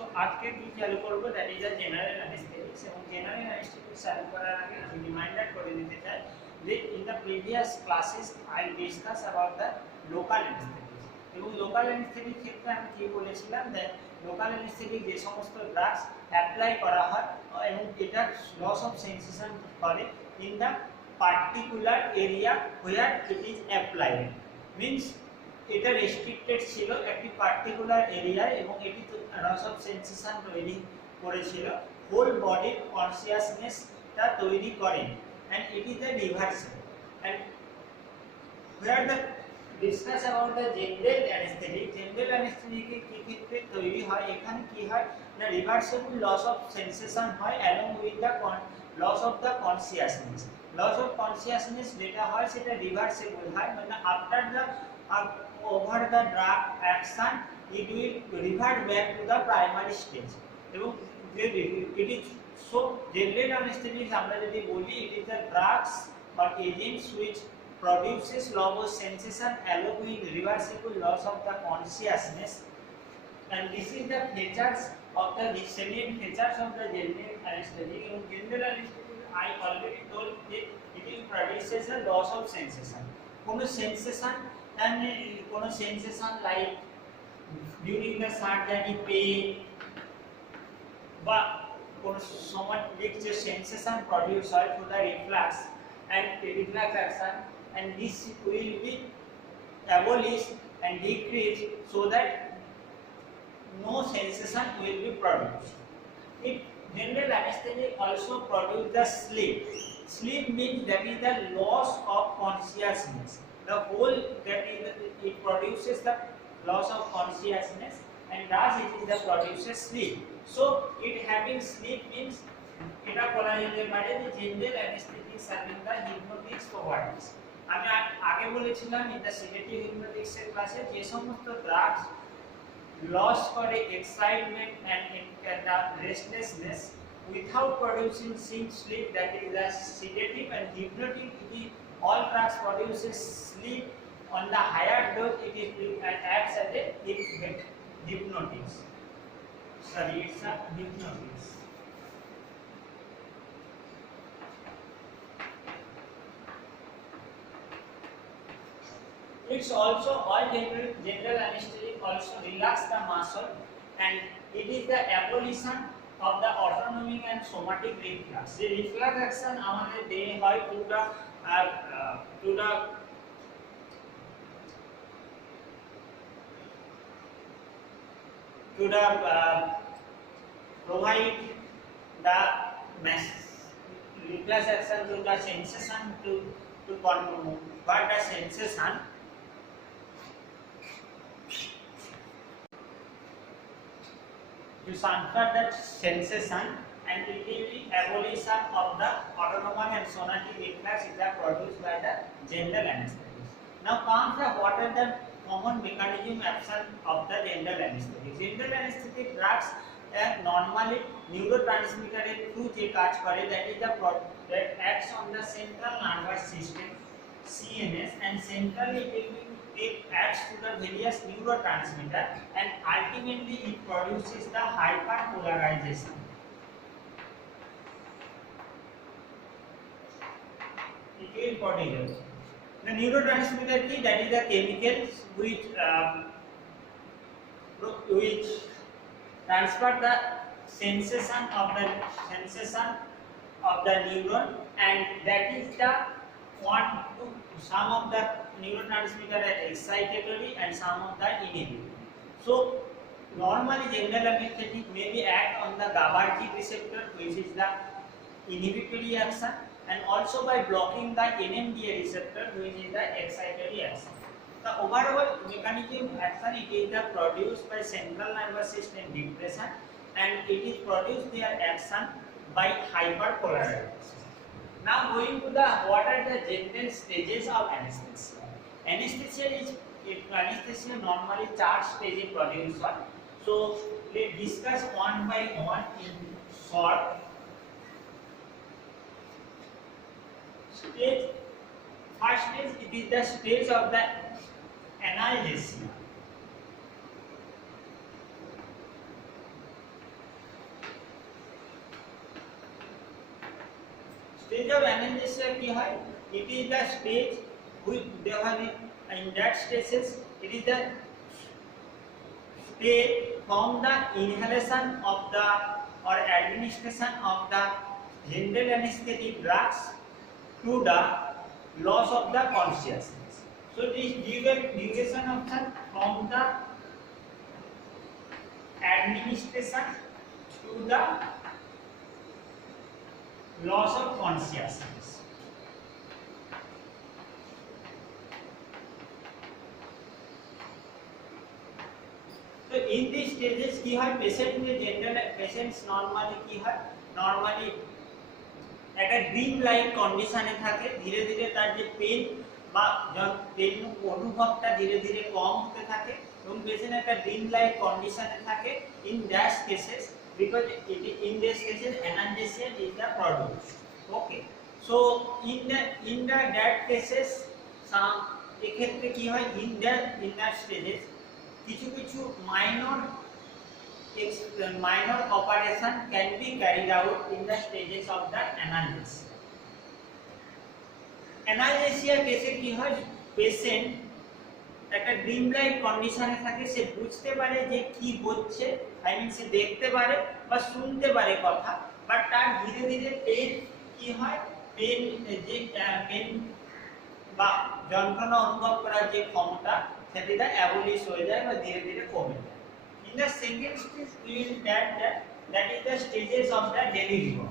সো আজকে কি চালু করব দ্যাট ইজ আ জেনারেল অ্যানেস্থেটিক্স এবং জেনারেল অ্যানেস্থেটিক্স চালু করার আগে আমি রিমাইন্ডার করে দিতে চাই যে in the previous classes I discuss about the local anaesthetics এবং লোকাল অ্যানেস্থেটিক ক্ষেত্রে আমি কি বলেছিলাম যে লোকাল অ্যানেস্থেটিক যে সমস্ত ড্রাগস অ্যাপ্লাই করা হয় এবং এটা লস অফ সেন্সেশন করে in the particular area where it is applied means এটা রেস্ট্রিক্টেড ছিল একটি পার্টিকুলার এরিয়ায় এবং এটি লস অফ সেন্সেশন তৈরি করেছিল হোল বডির কনসিয়াসনেসটা তৈরি করে and it is the reversal and where the discuss about the general anesthetic এর কি ক্ষেত্রে তৈরি হয় এখানে কি হয় না রিভার্সিবল লস অফ সেন্সেশন হয় along with the loss of the consciousness loss of consciousness যেটা হয় সেটা রিভার্সিবল হয় মানে after the over the drug action it will revert back to the primary stage এবং it is so general anesthetics আমরা যদি বলি it is the drugs or agents which produces loss of sensation along with reversible loss of the consciousness and this is the features of the salient features of the general anesthetic and general anesthetic I already told that it will produces a loss of sensation কোনো sensation and কোনো sensation like during the surgery pain বা কোন somatic যে sensation produce হয় through the reflux and reflux action and this will be abolished and decreased so that no sensation will be produced. It general anesthetic also produce the sleep. Sleep means that is the loss of consciousness. The whole that is it produces the loss of consciousness and thus it is the produces sleep. So it having sleep means এটা বলা যেতে পারে যে general anaesthetic serving the hypnotics properties আমি আগে বলেছিলাম in the sedative হিপনোটিক্স এর ক্লাসে যে সমস্ত ড্রাগস লস করে excitement and the restlessness without producing sleep that is the sedative and hypnotic it is all drugs produces sleep on the higher dose it is acts as a hypnotics sorry it's a hypnotics it's also all general anesthetic also relax the muscle and it is the abolition of the autonomic and somatic reflux the reflux action আমাদের দেহে হয় to provide the reflex action to the sensation to convert the sensation to transfer that sensation and it will be abolition of the autonomic and somatic reflex is produced by the general anesthetic. Now comes the what are the common mechanism action of the general anesthetic. General anesthetic drugs normally neurotransmitter এর থ্রু যে কাজ করে that is the that acts on the central nervous system CNS and centrally it acts to the various neurotransmitter and ultimately it produces the hyperpolarization. It will produce the neurotransmitter key that is the chemicals which transfer the sensation of the neuron and that is the one to some of the neurotransmitter are excitatory and some of the inhibitory. So normally general anesthetic may be act on the GABAergic receptor which is the inhibitory action and also by blocking the NMDA receptor which is the excitatory action. The overall mechanism action it is the produced by central nervous system depression and it is produced their action by hyperpolarization. Now going to the what are the general stages of anesthesia. Anesthesia normally 4 stages produce one. So let's discuss one by one in short. First stage it is the stage of the analgesia. Stage of analgesia কি হয়? It is the stage which দেওয়া in that stages it is the stage from the inhalation of the or administration of the general anesthetic drugs to the loss of the consciousness. So this duration of the from the administration to the loss of consciousness. So in these stages কি হয়, পেশেন্ট যে general patients normally কি হয়, নরমালি একটা dream like কন্ডিশনে থাকে, ধীরে ধীরে তার যে পেন বা পেন অনুভবটা ধীরে ধীরে কম হতে থাকে এবং পেশেন্ট একটা ড্রিম লাইক কন্ডিশনে থাকে। In that cases because in this cases analgesia is the product. Okay, so in that cases some এক্ষেত্রে কি হয়, in that stages কিছু কিছু minor operation can be carried out in the stages of the analgesia. Analgesia কেসে কি হয়, পেশেন্ট একটা dream like কন্ডিশনে থাকে, সে বুঝতে পারে যে কি হচ্ছে, আই মিন সে দেখতে পারে বা শুনতে পারে কথা, বাট তার ধীরে ধীরে পেন কি হয়, পেন যে পেন বা যন্ত্রণা অনুভব করার যে ক্ষমতা সেটা অ্যাবলিশ হয়ে যায় বা ধীরে ধীরে কমে যায়। In the second stage we will that is the stages of the delirium.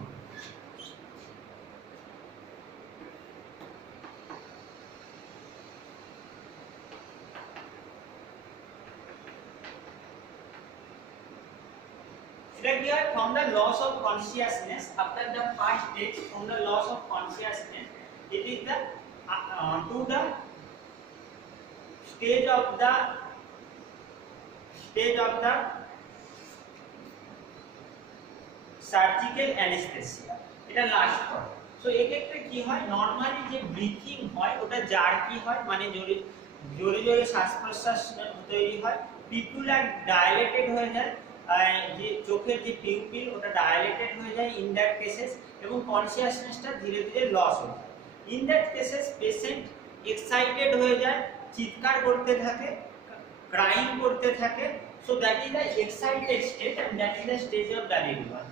From the loss of consciousness, after the first stage, from the loss of consciousness, it is the to the stage of the surgical anesthesia. এটা লাস্ট পর। সো এক্ষেত্রে কি হয়, নরমালি যে ব্রিথিং হয় ওটা জার্কি হয়, মানে জোরে জোরে জোরে শ্বাস প্রশ্বাস তৈরি হয়, পিপুলার ডাইলেটেড হয়ে যায়, যে চোখের যে পিউপিল ওটা ডাইলেটেড হয়ে যায় ইন দ্যাট কেসেস, এবং কনসিয়াসনেসটা ধীরে ধীরে লস হয়ে যায়। In that cases patient excited হয়ে যায়, চিৎকার করতে থাকে, ক্রাইং করতে থাকে। So that is the excited stage and that is the stage of delirium.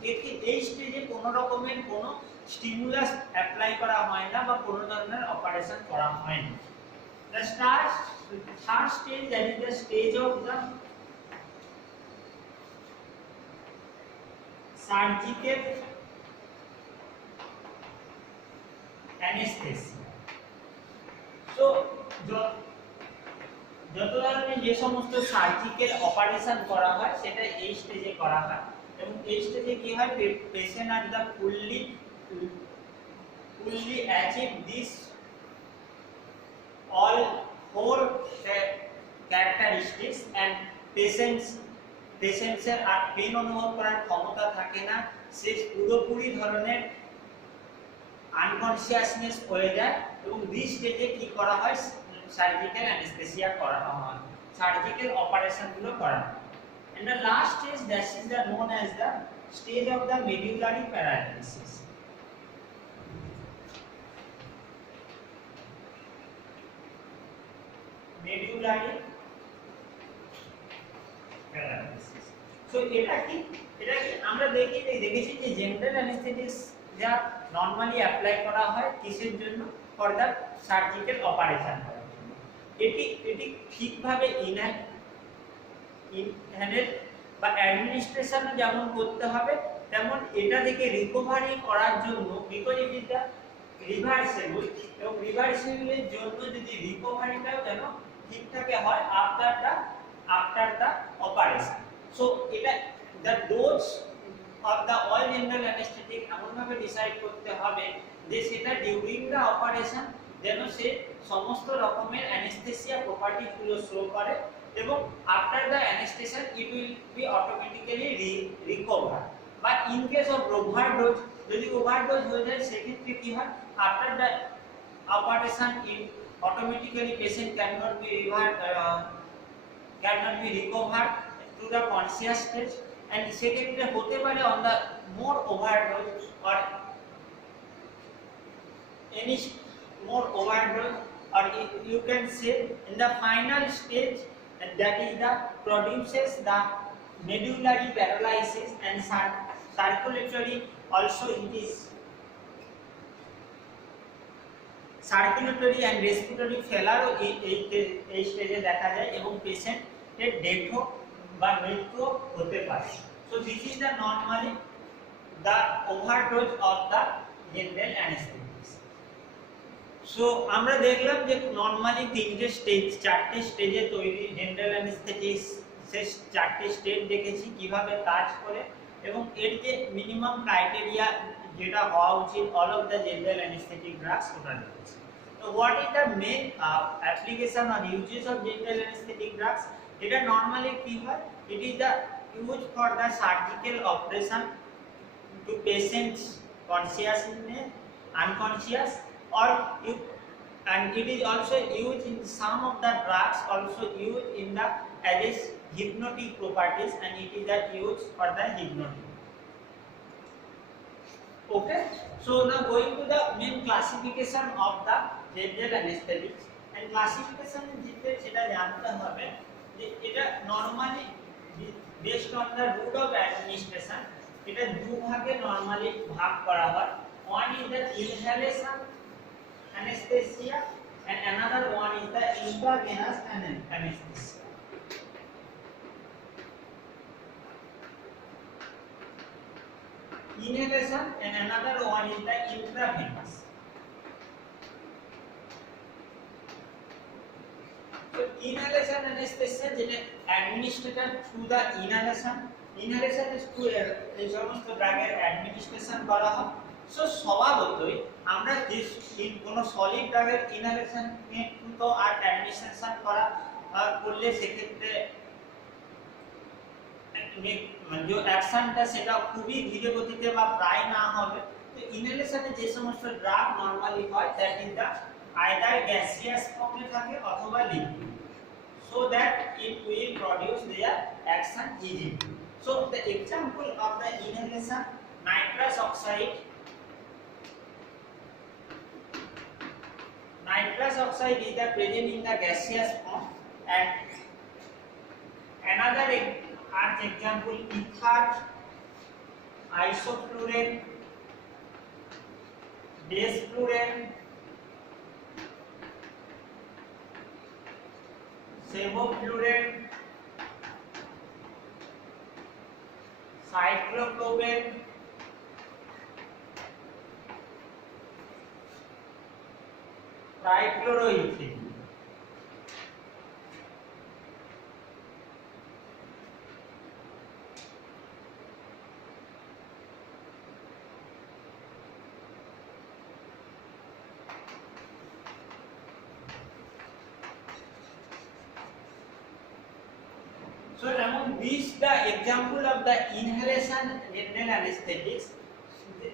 এই স্টেজে কোনো রকমের কোনো স্টিমুলাস অ্যাপ্লাই করা হয় না বা কোনো ধরনের অপারেশন করা হয় না। The third stage, that is the stage of the surgical anaesthesia. So যত ধরনের যে সমস্ত সার্জিক্যাল অপারেশন করা হয় সেটা এই স্টেজে করা হয়, এবং এই স্টেজে কি হয়, patient are the fully achieve this all four characteristics and পেশেন্টসের আর পেন অনুভব করার ক্ষমতা থাকে না, সে পুরোপুরি ধরনের আনকনসিয়াসনেস হয়ে যায়, এবং দিস স্টেজে কি করা হয়, সার্জিক্যাল অ্যানেস্থেসিয়া করা হয়, সার্জিক্যাল অপারেশন গুলো করা হয়। and the last stage, that is the known as the stage of the medullary paralysis. medullary paralysis. So এটা কি আমরা দেখেছি যে জেনারেল অ্যানেস্থেটিক্স যা নরমালি অ্যাপ্লাই করা হয় কিসের জন্য, ফর দ্য সার্জিক্যাল অপারেশন করার জন্য। এটি ঠিকভাবে ইনহ্যান্ড বা অ্যাডমিনিস্ট্রেশন যেমন করতে হবে, তেমন এটা থেকে রিকভারি করার জন্য, because it is the reversible, এবং রিভার্সেবলের জন্য যদি রিকভারিটাও যেন ঠিকঠাক হয় আফটার দ্য অপারেশন। সো এটা the dose of the all general anaesthetic এমন ভাবে ডিসাইড করতে হবে যে সেটা ডিউরিং দ্য অপারেশন যেন সে সমস্ত রকমের অ্যানেস্থেসিয়া প্রপার্টিজ গুলো শো করে, এবং after the anaesthesia it will be automatically recover. But in case of overdose, যদি ওভারডোজ হয়ে যায় সেক্ষেত্রে কি হয়, after the operation automatically patient cannot be recovered to the conscious stage, and সেক্ষেত্রে হতে পারে on the more overdose or any more overdose, or you can say in the final stage, that is the produces the medullary paralysis and circulatory also it is circulatory and respiratory ফেলারও এই স্টেজে দেখা যায় এবং পেশেন্টের ডেথও বা মৃত্যু হতে পারে। So this is the normally the overdose of the general anaesthetics. So আমরা দেখলাম যে নর্মালি চারটে স্টেজে তৈরি জেনারেল অ্যানেস্থেটিক্স, সে চারটে স্টেজ দেখেছি কিভাবে কাজ করে এবং এর যে মিনিমাম ক্রাইটেরিয়া যেটা হওয়া উচিত all of the general anaesthetic drugs ওটা দেখেছি। তো what is the main application or uses of general anaesthetic drugs? এটা নর্মালি কি হয়, it is the use for the surgical operation to patients consciousness, unconscious, or and it is also used in some of the drugs also used in the as a hypnotic properties, and it is that used for the hypnotic. Okay, so now going to the main classification of the general anesthetics, and classification যেটা সেটা জানতে হবে যে এটা normally based on the route of administration এটা দুভাগে নরমালি ভাগ করা হয়। one is the inhalation anesthesia and another one is the intravenous anesthesia. Inhalation and another one is the intravenous. So inhalation anesthesia যেটা administered through the inhalation is through এই সমস্ত ড্রাগের অ্যাডমিনিস্ট্রেশন করা হয়। সো স্বভাবতই আমরা যে কোনো সলিড ড্রাগের ইনহেলেশন তো আর অ্যাডমিনিস্ট্রেশন করলে সেক্ষেত্রে যে অ্যাকশনটা সেটা খুবই ধীরে গতিতে বা প্রায় না হবে। তো ইনহেলেশনে যে সমস্ত ড্রাগ নরমালি হয় that is the either gaseous ফর্মে থাকে অথবা liquid, so that it will produce their action easily. So the example of the inhalation, nitrous oxide is the present in the gaseous form, and another example ether, isoflurane, desflurane, sevoflurane, cyclopropane, trichloroethane. So among these the example of the inhalation general anesthetics,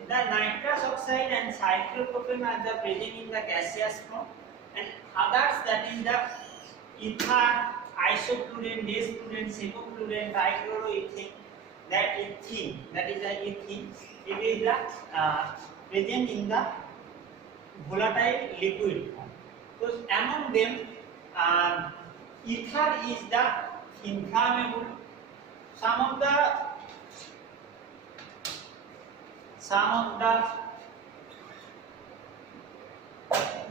the nitrous oxide and cyclopropane are the present in the gaseous form, and others that is the ether, isoflurane, desflurane, sevoflurane, trichloroethane, that is the ethene, it is the present in the volatile liquid form. So among them ether is the inflammable. Some of the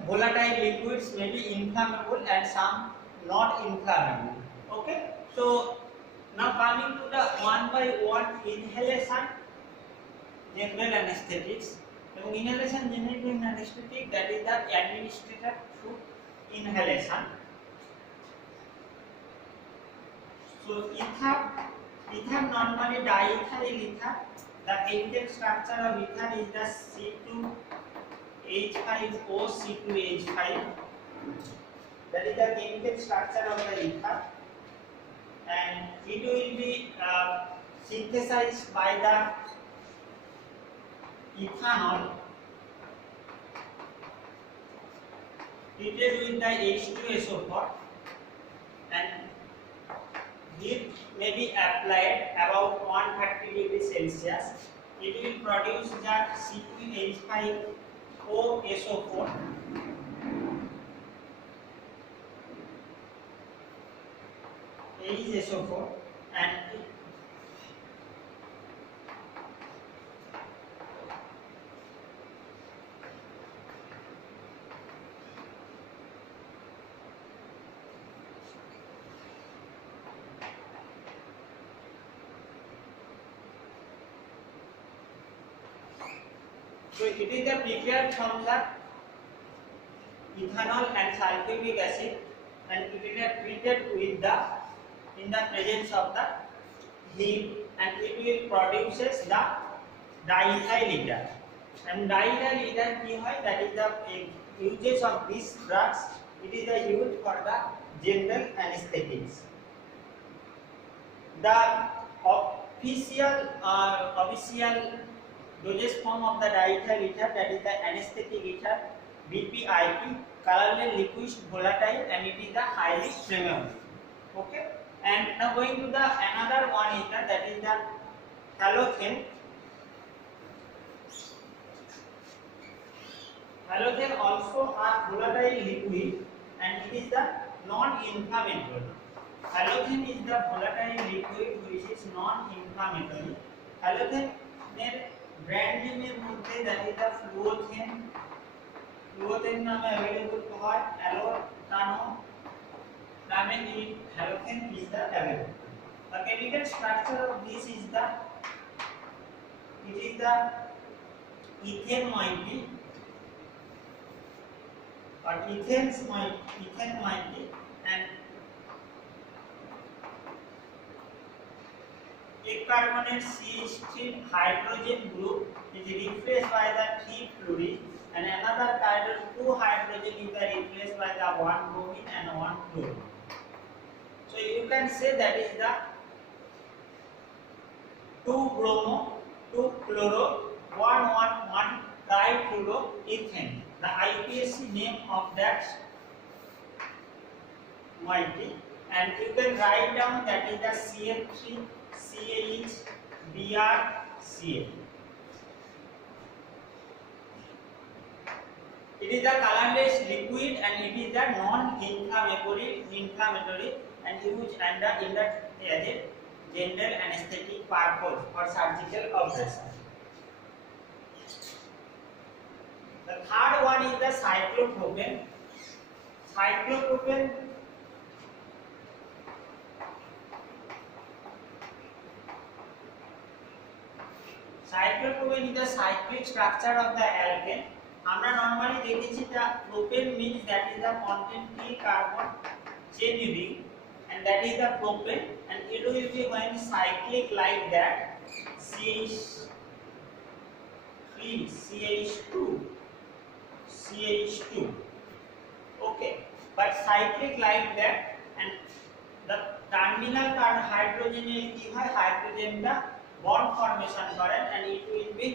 volatile liquids may be inflammable and some not inflammable. Okay, so now coming to the one by one inhalation general anesthetics. Inhalation general anesthetic, that is the administered through inhalation. So ether normally diethyl ether. The chemical structure of ether is the C2H5O C2H5. That is the chemical structure of the ether, and it will be synthesized by the ethanol treated with the H2SO4, and it may be applied about 130 degrees Celsius. It will produce the C2H5 OSO4, HSO4, and so it is the prepared from the ethanol and sulfuric acid, and it is treated with the in the presence of the heat, and it will produces the diethyl ether. And diethyl ether ki hoy, that is the uses of these drugs. It is the used for the general anesthetics. The official dosage form of the diethyl ether, that is the anesthetic ether, BPIP, colorless, liquid, volatile, and it is the highly flammable. Okay. And now going to the another one ether, that is the halothane. Halothane also are volatile liquid, and it is the non-inflammatory. Halothane is the volatile liquid which is non-inflammatory. Halothane এর ব্র্যান্ড নেমের মধ্যে, that is the fluothane. Fluothane নামে अवेलेबल হয়, অ্যালোটানো নামে এই halothane is the available. The chemical structure of this is the ethane moiety or ethane moiety, and एक carbon CH3 hydrogen group is replaced by the 3 fluorine, and another carbon 2 hydrogen is replaced by the 1 bromine and 1 chlorine. So you can say that is the 2 bromo, 2 chloro, 1 trifluoroethane. The IPSC name of that moiety, and you can write down that is the CF3 CH BrCl. It is the colorless liquid, and it is the non-inflammatory, and used under in the as a general anesthetic purpose for surgical operation. The third one is the cyclopropane. Cyclopropane is the cyclic structure of the alkane. আমরা normally দেখেছি the propane means that is the content three carbon chain ring, and that is the propane, and it will be when cyclic like that CH3 CH2. Okay, but cyclic like that, and the terminal carbon hydrogen ki hoy, hydrogen da bond formation karen, and it will be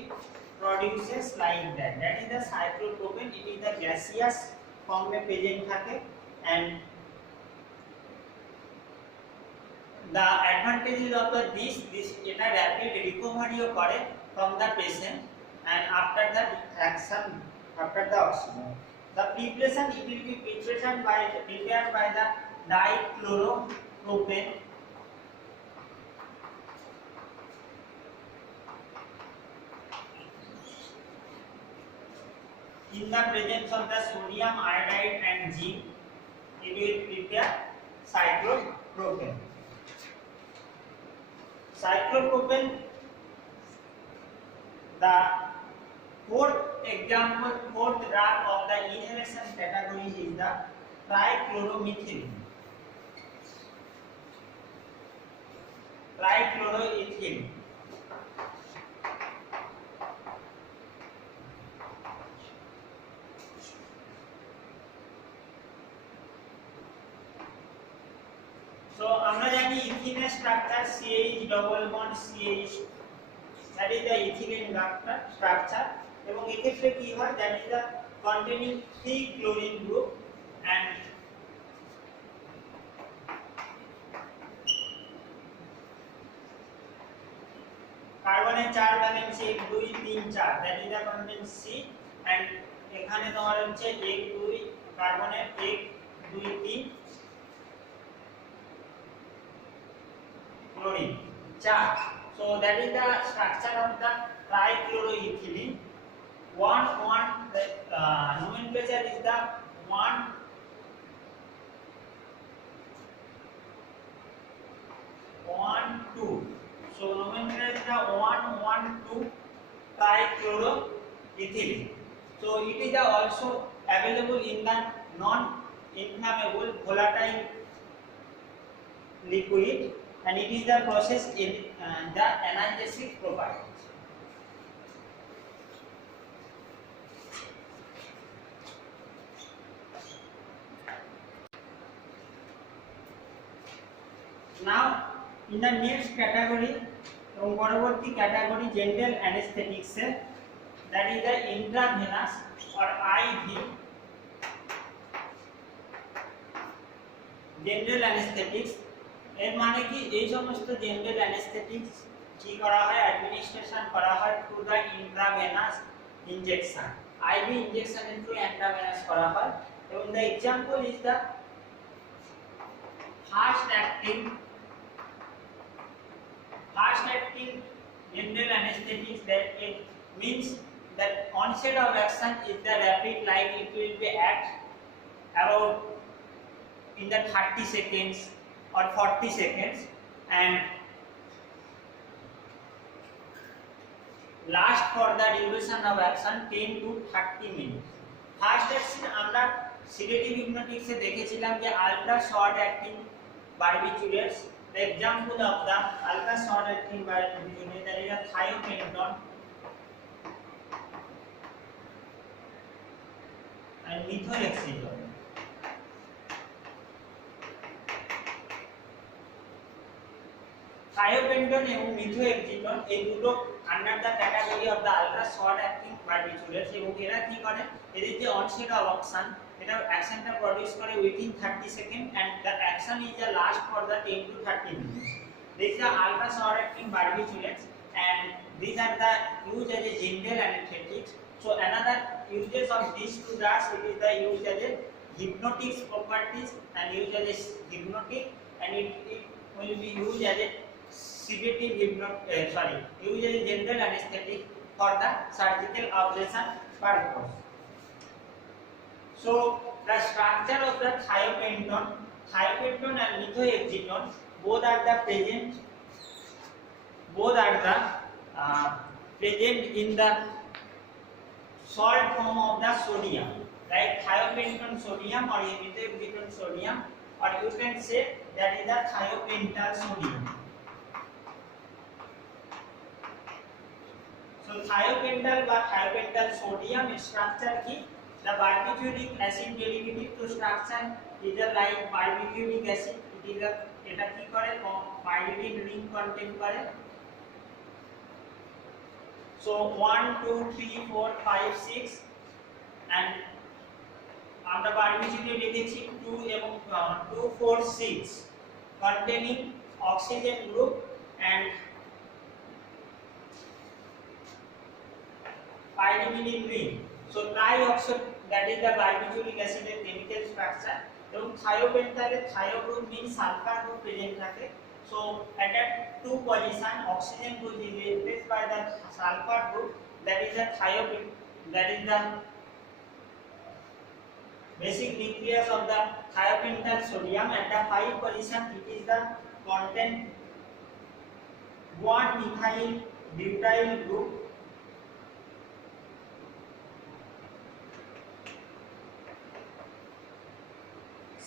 produces like that. That is the cyclopropane. It is the gaseous form में present থাকে, and the advantages of this এটা rapid recovery করে from the patient, and after the action, after the oxygen, the preparation, it will be prepared by the dichloropropane. In the presence of the sodium iodide and zinc, it will prepare cyclopropane. Cyclopropane, the fourth drug of the inhalation category is the trichloroethylene. So আমরা জানি ইথিনের structure CH double bond CH, that is the ethylene structure, এবং এক্ষেত্রে কি হয়, that is the containing 3 chlorine group, and কার্বনের 4 ভ্যালেন্সি 1 2 3 4, that is the content C, and এখানে তোমার হচ্ছে 1 2 কার্বনের 1 2 3 chlorine 4. So that is the structure of the trichloroethylene. 1 the nomenclature is the 1 1 2. So nomenclature is the 1 1 2 trichloroethylene. So it is also available in the non-inflammable volatile liquid, and it is the process in the analgesic properties. Now in the next category, এবং পরবর্তী category general anesthetics এর, that is the intravenous or IV general anesthetics. এর মানে কি এই সমস্ত জেনারেল অ্যানেস্থেটিক্স কি করা হয়, অ্যাডমিনিস্ট্রেশন করা হয় through the intravenous injection, IV ইনজেকশনের থ্রু ইন্ট্রাভেনাস করা হয়। এবং the example is the fast acting general anesthetics, that it means that onset of action is the rapid, like it will be act about in the 30 seconds or 40 seconds and last for the duration of action 10 to 30 minutes. Fast action আমরা sedative hypnotics এ দেখেছিলাম যে ultra short acting barbiturates. The example of the ultra short acting barbiturates, that is a thiopentone and methotrexate. thiopentone এবং methotrexate এই দুটো under the category of the ultra short acting barbiturates, এবং এরা কি করে, এদের যে অনসেট অফ অ্যাকশন, এটা অ্যাকশনটা প্রডিউস করে within 30 second and the action is the last for the 10 to 30 minutes. These are ultra short acting barbiturates and these are the used as a general anesthetics. So another uses of these two drugs, it is the used as a hypnotic properties and used as a hypnotic, and it will be used as a sedative used as a general anesthetic for the surgical ablation purpose. So the structure of the thiopentone and methotrexate, both are present in the salt form of the sodium, like thiopentone sodium or methotrexate sodium, or you can say that is the thiopental sodium. So thiopental বা thiopental sodium structure কি, the barbituric acid derivative to structure is like barbituric acid, it is a এটা কি করে pyridine ring contain করে। So 1 2 3 4 5 6 and আমরা বারবিচুরে লিখেছি 2 এবং 2 4 6 containing oxygen group and pyridine ring. So trioxo, that is the barbituric acid chemical structure, এবং thiopentale thio group means sulfur group present থাকে. So at that two position oxygen group is replaced by the sulfur group, that is the that is the basic nucleus of the thiopental sodium. At the 5 position it is the content 1 methyl butyl group,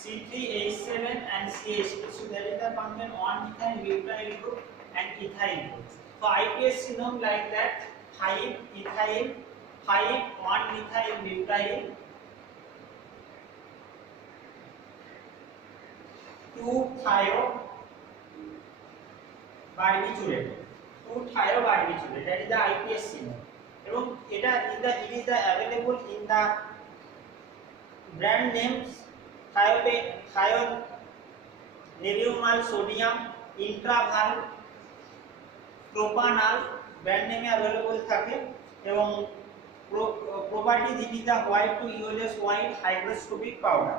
C3H7 and CH2. So there is the content 1 methyl butyl group and ethyl group. So IPS syndrome like that 5 ethyl 5 1 methyl butyl 2 thio barbiturates, that is the IPS syndrome. এবং এটা it is the available in the brand names thioleriumyl sodium, intraval, propanal, brand name available থাকে। এবং properties, it is the white to yellowish white hygroscopic powder.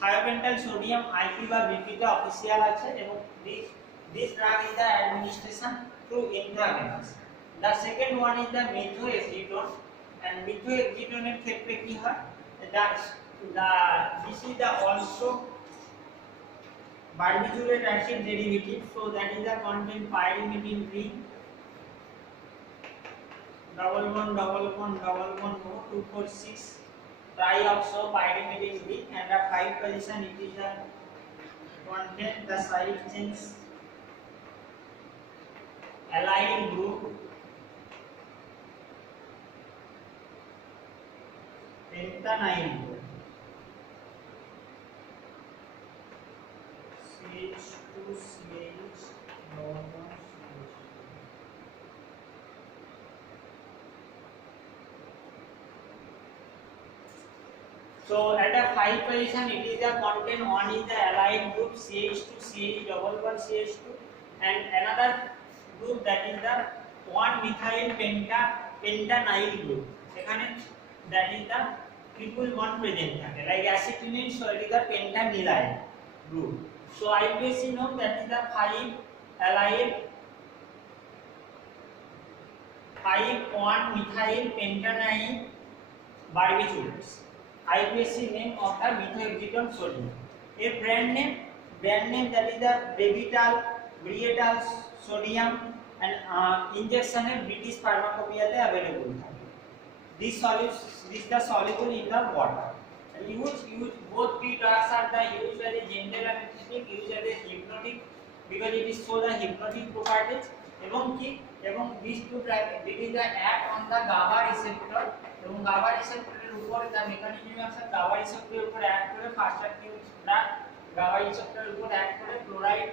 Thiopental sodium IP বা BP তে অফিশিয়াল আছে এবং this drug is the administration through intravenous. The second one is the methoexytone, and methoexytone এর ক্ষেত্রে কি হয়, this is the also barbituric acid derivative, so that is the content pyrimidine ring double bond no 246 trioxo pyrimidine ring, and the 5 position it is the content the side chains allyl group pentanyl group CH2CH So at a 5 position it is the content, one is the allyl group CH2CH double bond CH2, and another group that is the 1-methyl pentanyl group, এখানে that is the triple bond present থাকে like acetylene, so it is the pentanyl group. So IUPAC known that is the 5-1-methyl pentanyl barbiturates. IUPAC name of the methoexytone sodium. A brand name that is the Brevital sodium, and injection in British pharmacopoeia te available থাকে. This the soluble in the water. Use both three drugs are the used as a general anesthetic, used as a hypnotic because it is so the hypnotic properties, এবং these two drugs it is the act on the GABA receptor, এবং GABA receptor এর উপর the mechanism of GABA receptor এর উপর অ্যাক্ট করে first active drug GABA receptor এর উপর অ্যাক্ট করে ক্লোরাইড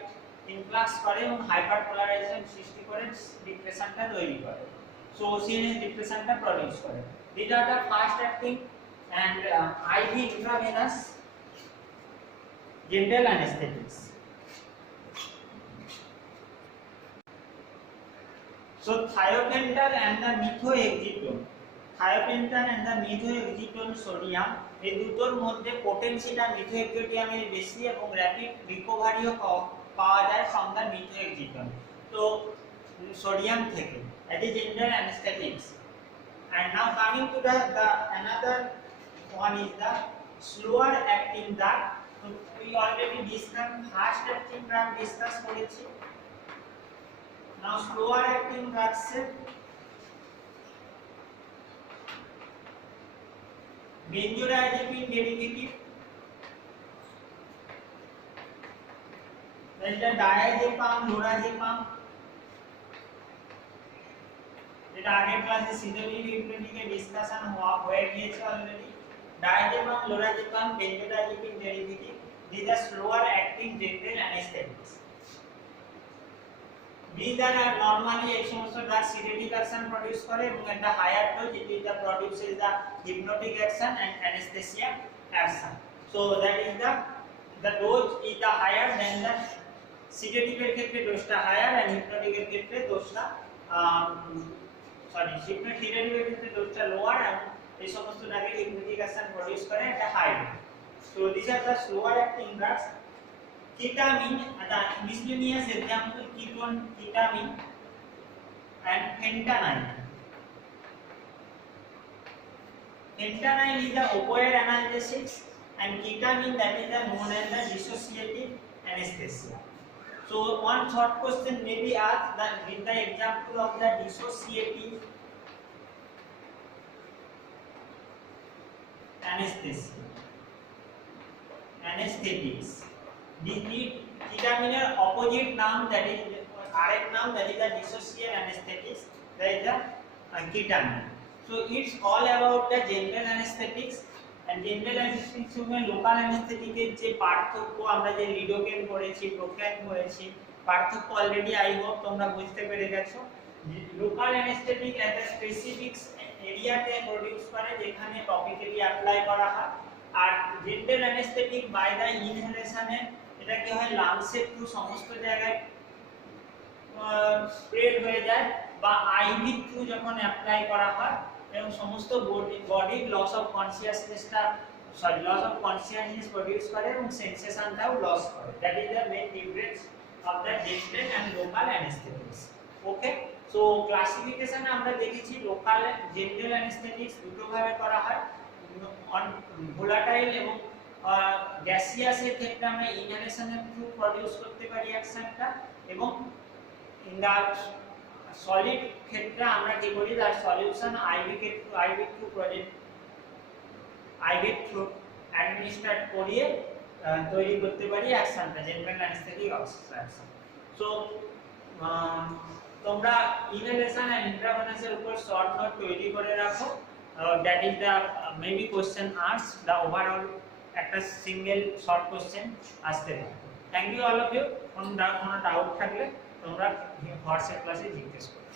ইনফ্লাক্স করে এবং হাইপারপোলারাইজেশন সৃষ্টি করে ডিপ্রেশনটা তৈরি করে, সো ওসিএনএস ডিপ্রেশনটা প্রডিউস করে. These are the fast acting and IV intravenous general anesthetics. So thiopental and the methoexytone sodium এই দুটোর মধ্যে পোটেনশিয়াল মিথোএক্সিটিয়ামের বেশি এবং র‍্যাপিড রিকভারিও পাওয়া যায় from the methoexytone, তো সোডিয়াম থেকে as a general anesthetics. And now coming to the another one is the slower acting drug. So we already discussed fast acting drug discuss করেছি. Now slower acting drugs benzodiazepine derivative, then the diazepam, lorazepam, এটা আগের ক্লাসে সিনোনিম হিপনোটিকে discussion হয়ে গিয়েছে already. Diazepam, lorazepam, benzodiazepine derivative, these are slower acting general anesthetics. These are normally এই সমস্ত drug sedative action produce করে এবং একটা higher dose it is the produces the hypnotic action and anesthesia action. So that is the dose is the higher than the sedative এর ক্ষেত্রে ডোজটা higher and hypnotic এর ক্ষেত্রে ডোজটা sedative এর ক্ষেত্রে ডোজটা lower, and এই সমস্ত ড্রাগের hypnotic action produce করে একটা high dose. So these are the slower acting drugs. Ketamine, the miscellaneous example ketone, ketamine and fentanyl. Fentanyl is the opioid analgesics and ketamine that is the known as the dissociative anesthesia. So one short question may be asked that with the example of the dissociative anesthetics. Ketamine opposite name that is correct name that is the dissociative anesthetics, that is the ketamine. So it's all about the general anesthetics, and general anesthetics में local anesthetic এর যে পার্থক্য আমরা যে লিডোকেন করেছি, প্রোফ্যান করেছি, পার্থক্য অলরেডি আই হোপ তোমরা বুঝতে পেরে গেছো. লোকাল অ্যানেস্থেটিক একটা স্পেসিফিক এরিয়াতে প্রডিউস করে যেখানে টপিক্যালি অ্যাপ্লাই করা হয়, আর জেনারেল অ্যানেস্থেটিক বাই দ্য ইনহেলেশনে এটা কি হয় লাংসের থ্রু সমস্ত জায়গায় স্প্রেড হয়ে যায়, বা আইভি থ্রু যখন অ্যাপ্লাই করা হয় এবং সমস্ত বডির লস অফ কনসিয়াসনেসটা লস অফ কনসিয়াসনেস প্রডিউস করে এবং সেন্সেশনটাও লস করে। That is the main difference of the general and local anaesthetics. Okay, so ক্লাসিফিকেশনে আমরা দেখেছি লোকাল জেনারেল অ্যানেস্থেটিক্স দুটো ভাবে করা হয়, ভোলাটাইল এবং গ্যাসিয়াসের ক্ষেত্রে আমরা ইনহেলেশনের থ্রু প্রডিউস করতে পারি অ্যাকশনটা, এবং ইন দা সলিড ক্ষেত্রে আমরা কি করি, তার solution IV through project IV through administrate করিয়ে তৈরি করতে পারি অ্যাকশনটা, জেনারেল অ্যানেস্থেটিক অ্যাকশন। সো তোমরা ইনহেলেশন এন্ড ইন্ট্রাভেনাসের উপর শর্ট নোট তৈরি করে রাখো। That is the maybe question arise the overall একটা সিঙ্গেল শর্ট কোশ্চেন আসতে পারে। Thank you all of you. কোনো ডাউট থাকলে তোমরা হোয়াটসঅ্যাপ ক্লাসে জিজ্ঞেস করো।